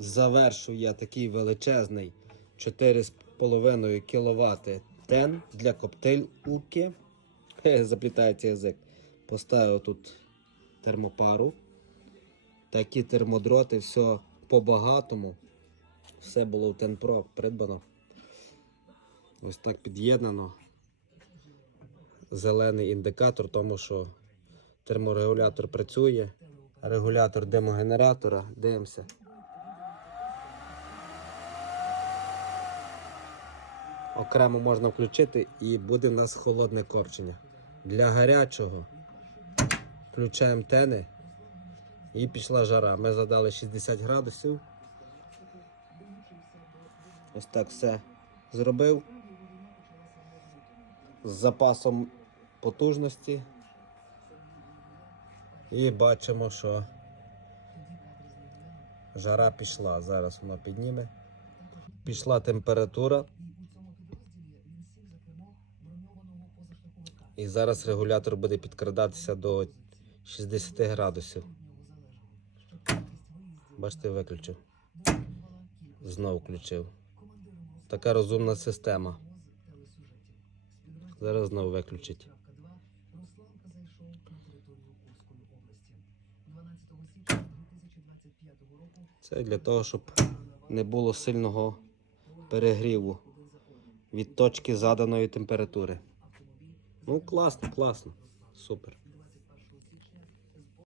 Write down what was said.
завершую я такий величезний 4,5 кВт тен для коптейльки. Хе, Заплітається язик. Поставив тут термопару. Такі термодроти, все по-багатому. Все було в Тенпро придбано. Ось так під'єднано. Зелений індикатор, тому що терморегулятор працює. Регулятор демогенератора. Дивимося. Окремо можна включити і буде в нас холодне корчення. Для гарячого включаємо тени і пішла жара. Ми задали 60 градусів. Ось так все зробив. З запасом потужності. І бачимо, що жара пішла. Зараз вона підніме. Пішла температура. І зараз регулятор буде підкрадатися до 60 градусів. Бачите, виключив. Знов включив. Така розумна система. Зараз знову виключить. Це для того, щоб не було сильного перегріву від точки заданої температури. Ну, класно, класно. Супер.